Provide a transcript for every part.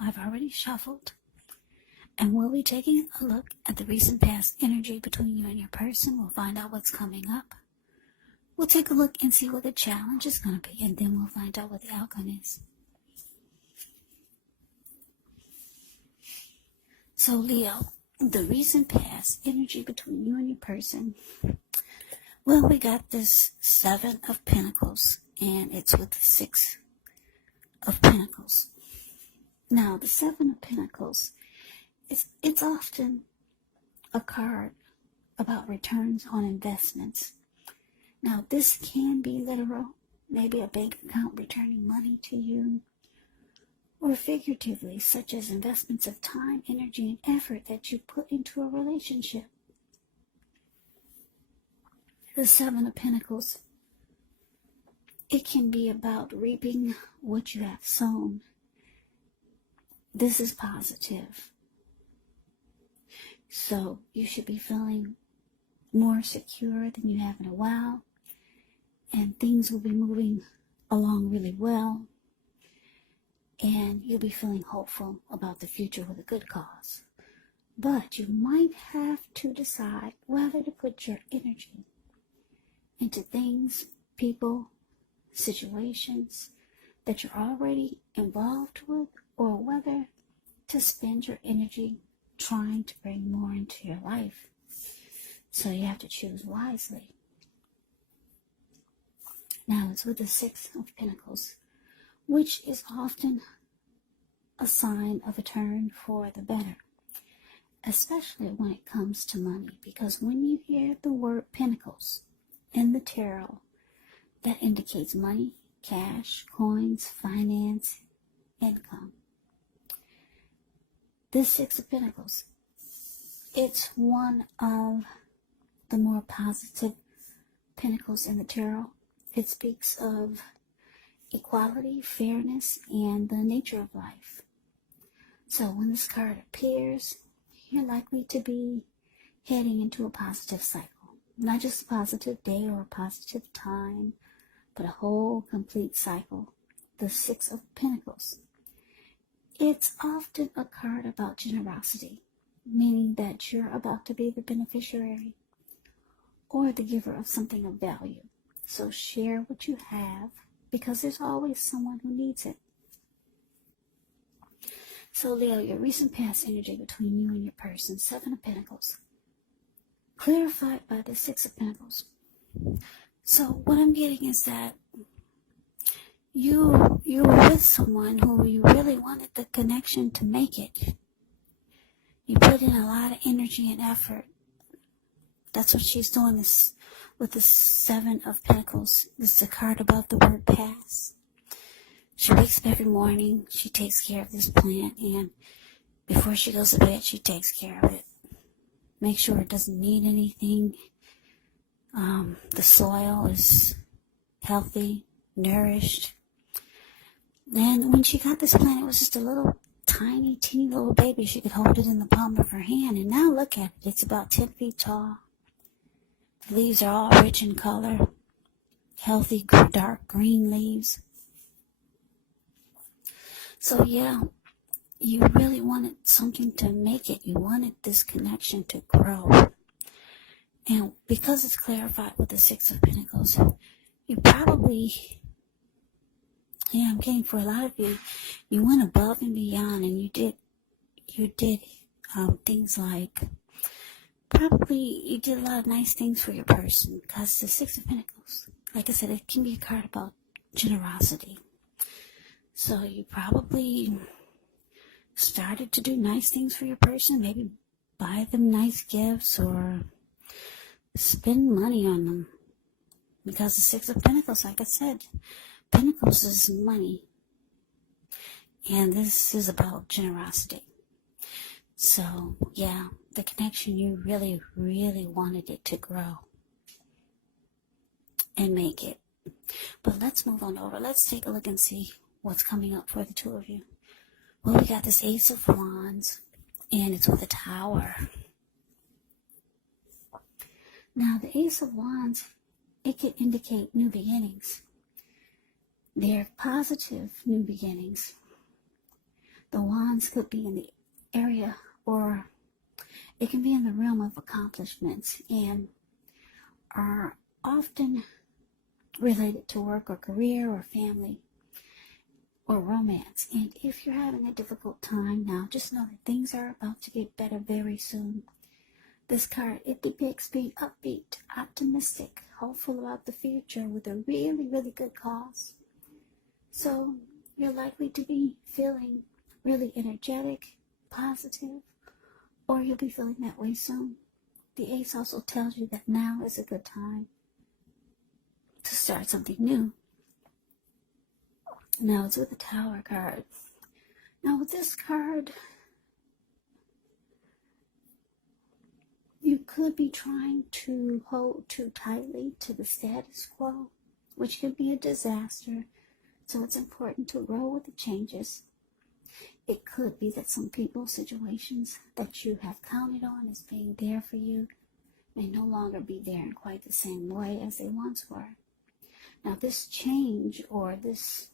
I've already shuffled, and we'll be taking a look at the recent past energy between you and your person. We'll find out what's coming up. We'll take a look and see what the challenge is going to be, and then we'll find out what the outcome is. So Leo, the recent past energy between you and your person. Well, we got this 7 of Pentacles, and it's with the 6 of Pentacles. Now, the 7 of Pentacles, it's often a card about returns on investments. Now, this can be literal, maybe a bank account returning money to you, or figuratively, such as investments of time, energy, and effort that you put into a relationship. The 7 of Pentacles, it can be about reaping what you have sown. This is positive. So you should be feeling more secure than you have in a while, and things will be moving along really well, and you'll be feeling hopeful about the future with a good cause. But you might have to decide whether to put your energy into things, people, situations that you're already involved with, or whether to spend your energy trying to bring more into your life. So you have to choose wisely. Now it's with the 6 of Pentacles, which is often a sign of a turn for the better, especially when it comes to money, because when you hear the word Pentacles in the tarot, that indicates money, cash, coins, finance, income. This 6 of Pentacles, it's one of the more positive pentacles in the tarot. It speaks of equality, fairness, and the nature of life. So when this card appears, you're likely to be heading into a positive cycle. Not just a positive day or a positive time, but a whole complete cycle. The 6 of Pentacles. It's often a card about generosity, meaning that you're about to be the beneficiary or the giver of something of value. So share what you have, because there's always someone who needs it. So Leo, your recent past energy between you and your person, 7 of Pentacles, clarified by the 6 of Pentacles. So what I'm getting is that you were with someone who you really wanted the connection to make it. You put in a lot of energy and effort. That's what she's doing this with the 7 of Pentacles. This is a card above the word pass. She wakes up every morning. She takes care of this plant, and before she goes to bed, she takes care of it. Make sure it doesn't need anything. The soil is healthy, nourished. And when she got this plant, it was just a little tiny, teeny little baby. She could hold it in the palm of her hand. And now look at it. It's about 10 feet tall. The leaves are all rich in color. Healthy, dark green leaves. So yeah, you really wanted something to make it. You wanted this connection to grow. And because it's clarified with the 6 of Pentacles, you probably, I'm getting for a lot of you, you went above and beyond, and you did things like, probably you did a lot of nice things for your person, because the 6 of Pentacles, like I said, it can be a card about generosity. So you probably started to do nice things for your person, maybe buy them nice gifts or spend money on them. Because the 6 of Pentacles, like I said, Pentacles is money. And this is about generosity. So, yeah, the connection, you really, really wanted it to grow and make it. But let's move on over. Let's take a look and see what's coming up for the two of you. Well, we got this Ace of Wands, and it's with a Tower. Now, the Ace of Wands, it could indicate new beginnings. They're positive new beginnings. The wands could be in the area, or it can be in the realm of accomplishments, and are often related to work or career or family or romance. And if you're having a difficult time now, just know that things are about to get better very soon. This card, it depicts being upbeat, optimistic, hopeful about the future with a really, really good cause. So you're likely to be feeling really energetic, positive, or you'll be feeling that way soon. The ace also tells you that now is a good time to start something new. Now it's with the Tower card. Now with this card, you could be trying to hold too tightly to the status quo, which could be a disaster. So it's important to roll with the changes. It could be that some people, situations that you have counted on as being there for you may no longer be there in quite the same way as they once were. Now this change, or this,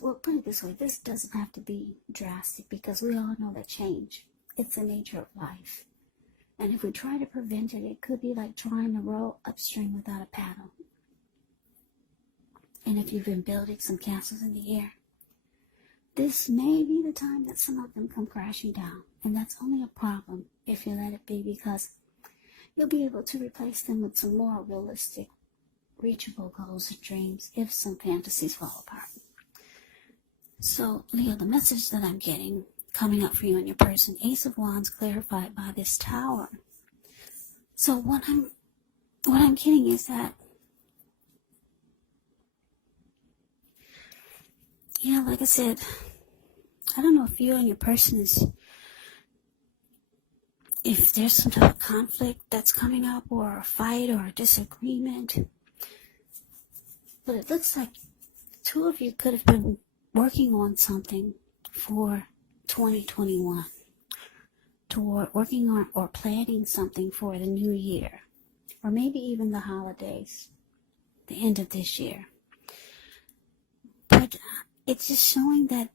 well, put it this way, this doesn't have to be drastic, because we all know that change, it's the nature of life. And if we try to prevent it, it could be like trying to row upstream without a paddle. And if you've been building some castles in the air, this may be the time that some of them come crashing down. And that's only a problem if you let it be, because you'll be able to replace them with some more realistic, reachable goals and dreams if some fantasies fall apart. So, Leo, the message that I'm getting coming up for you and your person, Ace of Wands clarified by this Tower. So what I'm getting is that, yeah, like I said, I don't know if you and your person if there's some type of conflict that's coming up, or a fight or a disagreement. But it looks like two of you could have been working on something for 2021. Toward working on or planning something for the new year. Or maybe even the holidays. The end of this year. But it's just showing that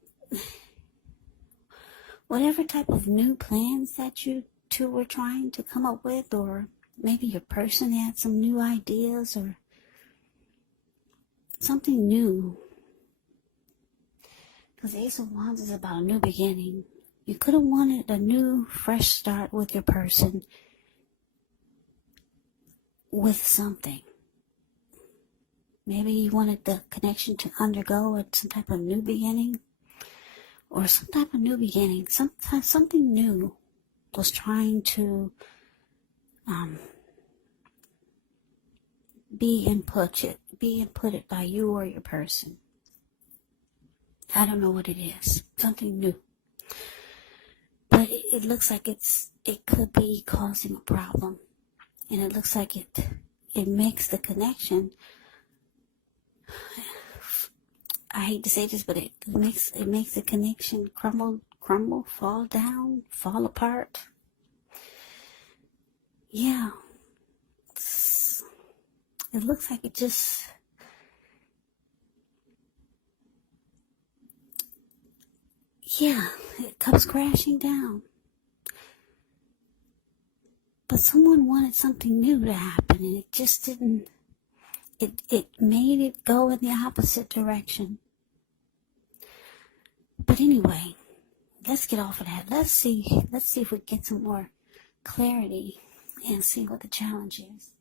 whatever type of new plans that you two were trying to come up with, or maybe your person had some new ideas or something new. Because Ace of Wands is about a new beginning. You could have wanted a new, fresh start with your person with something. Maybe you wanted the connection to undergo some type of new beginning, or some type of new beginning. Something new was trying to be inputted by you or your person. I don't know what it is. Something new. But it looks like it could be causing a problem. And it looks like it makes the connection, I hate to say this, but it makes the connection crumble, fall down, fall apart. Yeah. It looks like it just, it comes crashing down. But someone wanted something new to happen, and it just didn't. It made it go in the opposite direction. But anyway, let's get off of that. Let's see if we get some more clarity and see what the challenge is.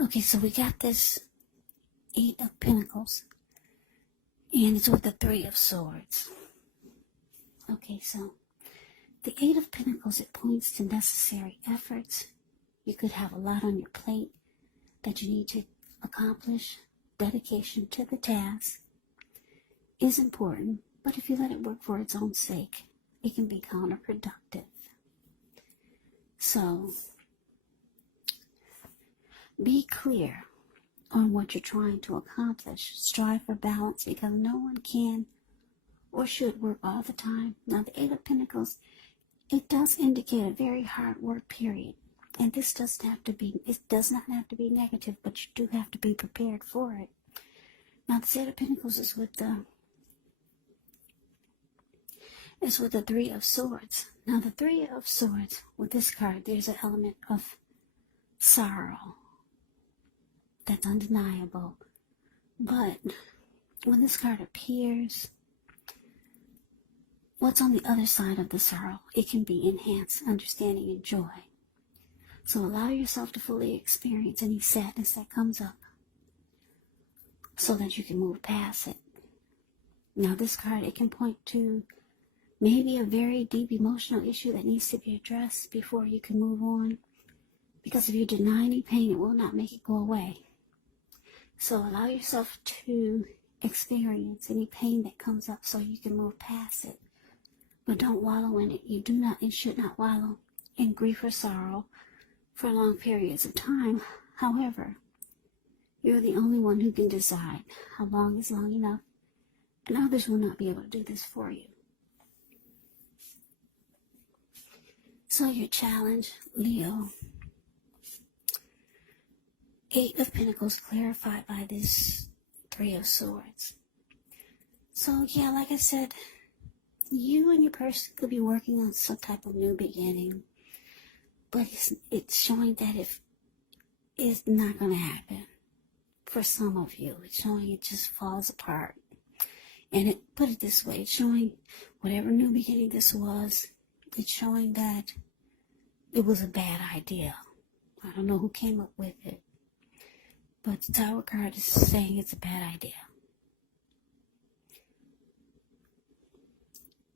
Okay, so we got this 8 of Pentacles, and it's with the 3 of Swords. Okay, so the 8 of Pentacles, it points to necessary efforts. You could have a lot on your plate that you need to accomplish. Dedication to the task is important, but if you let it work for its own sake, it can be counterproductive. So, be clear on what you're trying to accomplish. Strive for balance, because no one can or should work all the time. Now, the 8 of Pentacles, it does indicate a very hard work period. And this does not have to be negative, but you do have to be prepared for it. Now the Eight of Pentacles is with the Three of Swords. Now the Three of Swords, with this card, there's an element of sorrow that's undeniable. But when this card appears, what's on the other side of the sorrow? It can be enhanced understanding and joy. So allow yourself to fully experience any sadness that comes up so that you can move past it. Now this card, it can point to maybe a very deep emotional issue that needs to be addressed before you can move on. Because if you deny any pain, it will not make it go away. So allow yourself to experience any pain that comes up so you can move past it. But don't wallow in it. You should not wallow in grief or sorrow for long periods of time. However, you're the only one who can decide how long is long enough, and others will not be able to do this for you. So your challenge, Leo, Eight of Pentacles clarified by this Three of Swords. So yeah, like I said, you and your person could be working on some type of new beginning, but it's showing that if it's not going to happen for some of you. It's showing it just falls apart. And put it this way, it's showing whatever new beginning this was, it's showing that it was a bad idea. I don't know who came up with it, but the Tower card is saying it's a bad idea.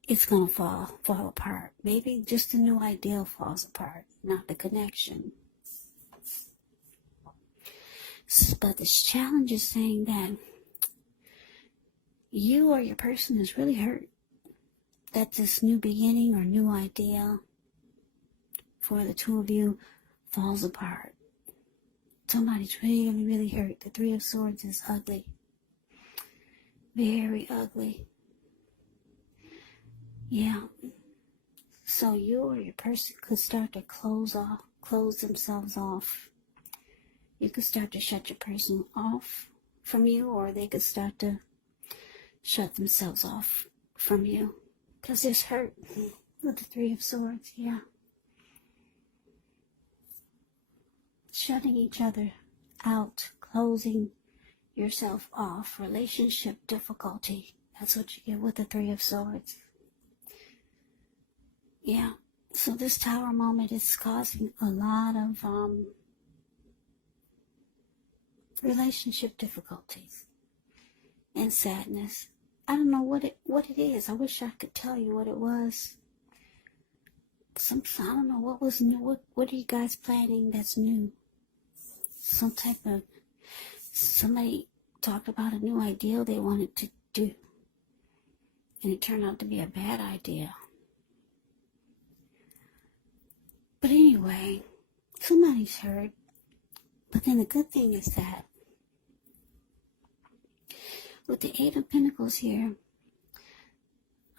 It's going to fall apart. Maybe just the new ideal falls apart, not the connection. But this challenge is saying that you or your person is really hurt that this new beginning or new idea for the two of you falls apart. Somebody's really, really hurt. The Three of Swords is ugly. Very ugly. Yeah. So you or your person could start to close themselves off. You could start to shut your person off from you, or they could start to shut themselves off from you. Because there's hurt with the Three of Swords, yeah. Shutting each other out, closing yourself off, relationship difficulty. That's what you get with the Three of Swords. Yeah, so this Tower moment is causing a lot of relationship difficulties and sadness. I don't know what it is. I wish I could tell you what it was. I don't know what was new. What are you guys planning that's new? Somebody talked about a new ideal they wanted to do, and it turned out to be a bad idea. But anyway, somebody's hurt. But then the good thing is that with the Eight of Pentacles here,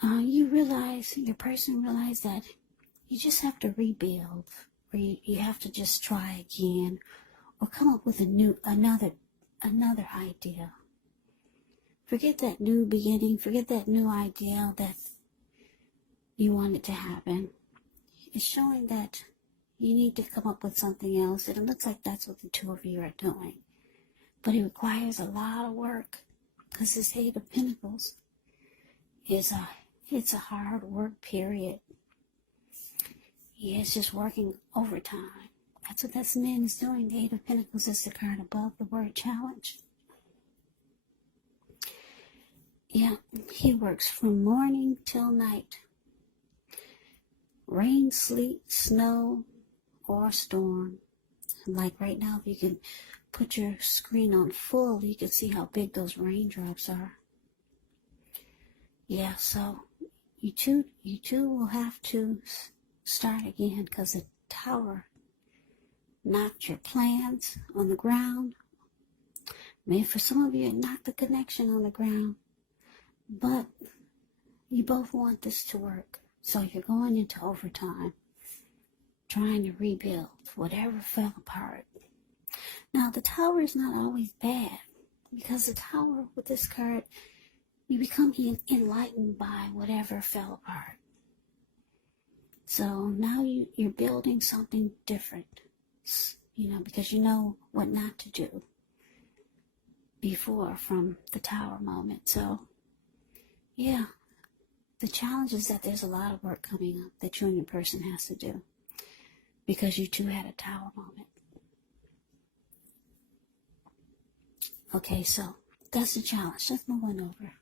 your person realized that you just have to rebuild, or you have to just try again, or come up with another idea. Forget that new beginning, forget that new idea that you wanted to happen. It's showing that you need to come up with something else, and it looks like that's what the two of you are doing. But it requires a lot of work, because this Eight of Pentacles it's a hard work period. Yeah, it's just working overtime. That's what this man is doing. The Eight of Pentacles is the card above the word challenge. Yeah, he works from morning till night. Rain, sleet, snow, or storm. Like right now, if you can put your screen on full, you can see how big those raindrops are. Yeah, so you two will have to start again, because the Tower knocked your plans on the ground. Maybe for some of you, it knocked the connection on the ground. But you both want this to work. So you're going into overtime, trying to rebuild whatever fell apart. Now, the Tower is not always bad. Because the Tower with this card, you become enlightened by whatever fell apart. So now you're building something different, because you know what not to do before from the Tower moment. So, yeah, the challenge is that there's a lot of work coming up that you and your person has to do because you two had a Tower moment. Okay, so that's the challenge. Let's move on over.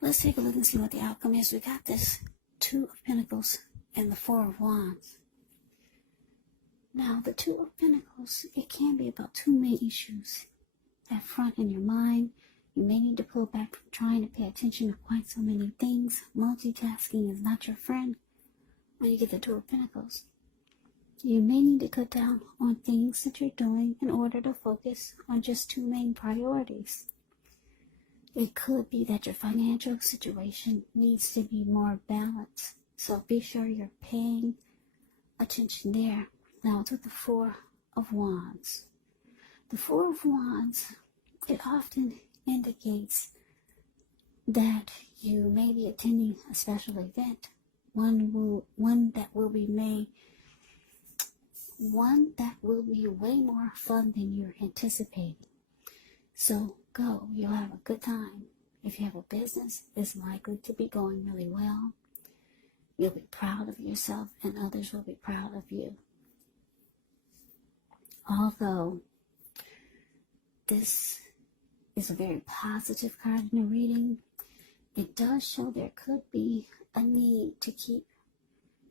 Let's take a look and see what the outcome is. We got this Two of Pentacles and the Four of Wands. Now, the Two of Pentacles, it can be about two main issues at front in your mind. You may need to pull back from trying to pay attention to quite so many things. Multitasking is not your friend when you get the Two of Pentacles. You may need to cut down on things that you're doing in order to focus on just two main priorities. It could be that your financial situation needs to be more balanced. So be sure you're paying attention there. Now it's with the Four of Wands. The Four of Wands, it often indicates that you may be attending a special event. One that will be way more fun than you're anticipating. So go, you'll have a good time. If you have a business, it's likely to be going really well. You'll be proud of yourself and others will be proud of you. Although this is a very positive card in the reading, it does show there could be a need to keep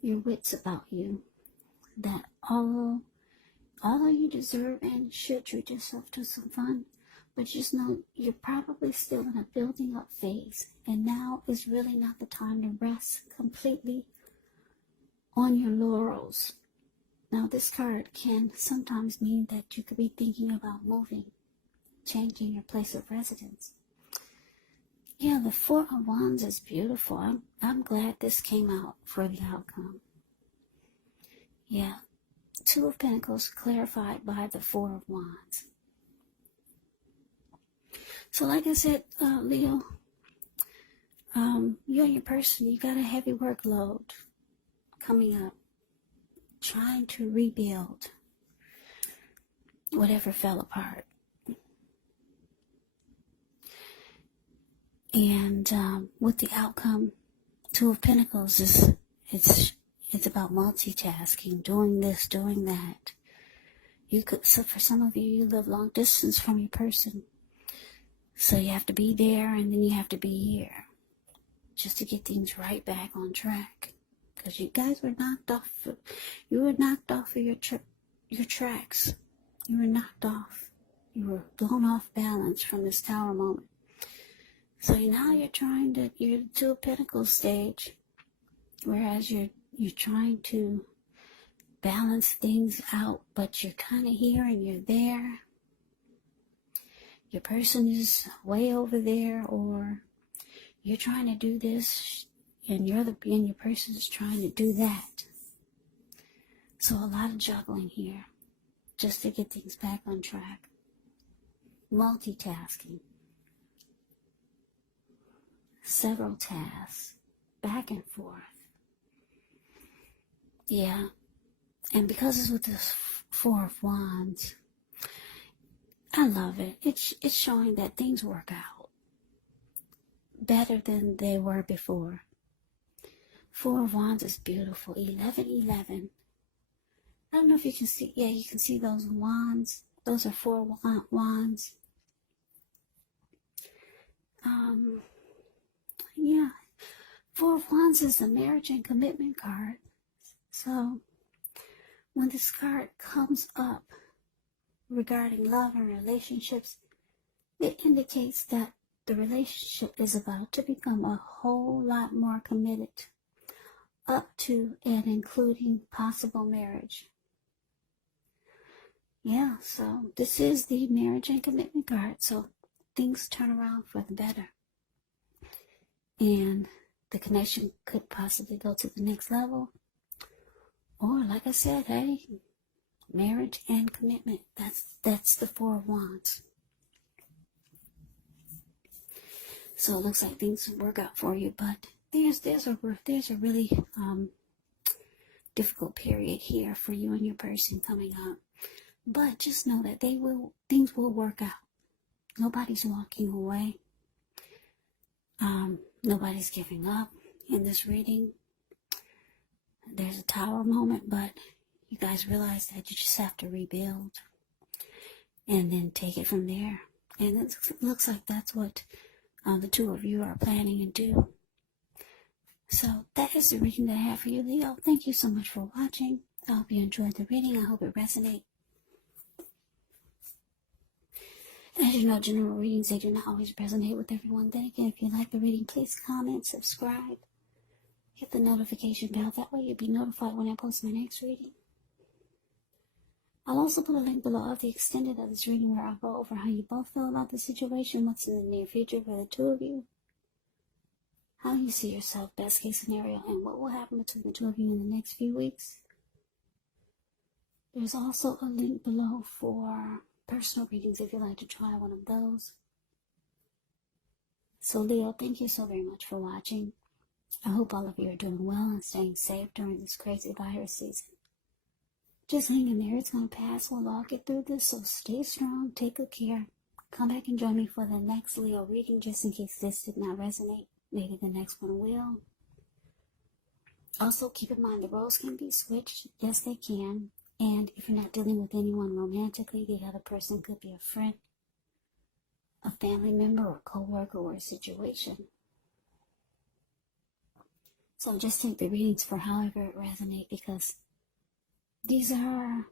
your wits about you. That although you deserve and should treat yourself to some fun, but just know you're probably still in a building up phase, and now is really not the time to rest completely on your laurels. Now this card can sometimes mean that you could be thinking about moving, changing your place of residence. Yeah, the Four of Wands is beautiful. I'm glad this came out for the outcome. Yeah, Two of Pentacles clarified by the Four of Wands. So like I said, Leo, you and your person, you got a heavy workload coming up, trying to rebuild whatever fell apart. And with the outcome, Two of Pentacles is it's about multitasking, doing this, doing that. So for some of you, you live long distance from your person. So you have to be there and then you have to be here just to get things right back on track. Because you guys were knocked off. You were knocked off of your tracks. You were knocked off. You were blown off balance from this Tower moment. So now you're the Two of Pentacles stage, whereas you're trying to balance things out, but you're kind of here and you're there. Your person is way over there, or you're trying to do this and your person is trying to do that. So a lot of juggling here just to get things back on track. Multitasking. Several tasks. Back and forth. Yeah. And because it's with this Four of Wands, I love it. It's showing that things work out better than they were before. Four of Wands is beautiful. 1111. I don't know if you can see. Yeah, you can see those wands. Those are four wands. Yeah. Four of Wands is a marriage and commitment card. So when this card comes up regarding love and relationships, it indicates that the relationship is about to become a whole lot more committed, up to and including possible marriage. Yeah, so this is the marriage and commitment card, so things turn around for the better. And the connection could possibly go to the next level. Or, like I said, hey, marriage and commitment. That's the Four of Wands. So it looks like things will work out for you, but there's a really difficult period here for you and your person coming up. But just know that things will work out. Nobody's walking away. Nobody's giving up in this reading. There's a tower moment, but you guys realize that you just have to rebuild and then take it from there. And it looks like that's what the two of you are planning to do. So that is the reading that I have for you, Leo. Thank you so much for watching. I hope you enjoyed the reading. I hope it resonates. As you know, general readings, they do not always resonate with everyone. Then again, if you like the reading, please comment, subscribe, hit the notification bell. That way you'll be notified when I post my next reading. I'll also put a link below of the extended of this reading where I'll go over how you both feel about the situation, what's in the near future for the two of you, how you see yourself, best case scenario, and what will happen between the two of you in the next few weeks. There's also a link below for personal readings if you'd like to try one of those. So Leo, thank you so very much for watching. I hope all of you are doing well and staying safe during this crazy virus season. Just hang in there, it's going to pass. We'll all get through this, so stay strong, take good care. Come back and join me for the next Leo reading, just in case this did not resonate. Maybe the next one will. Also, keep in mind the roles can be switched. Yes, they can. And if you're not dealing with anyone romantically, the other person could be a friend, a family member, or co-worker, or a situation. So just take the readings for however it resonates, because these are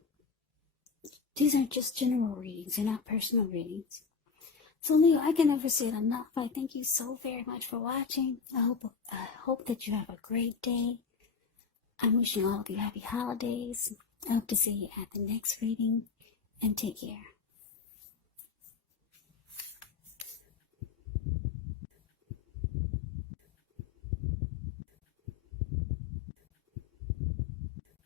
just general readings. They're not personal readings. So Leo, I can never say it enough. I thank you so very much for watching. I hope that you have a great day. I'm wishing all of you happy holidays. I hope to see you at the next reading, and take care.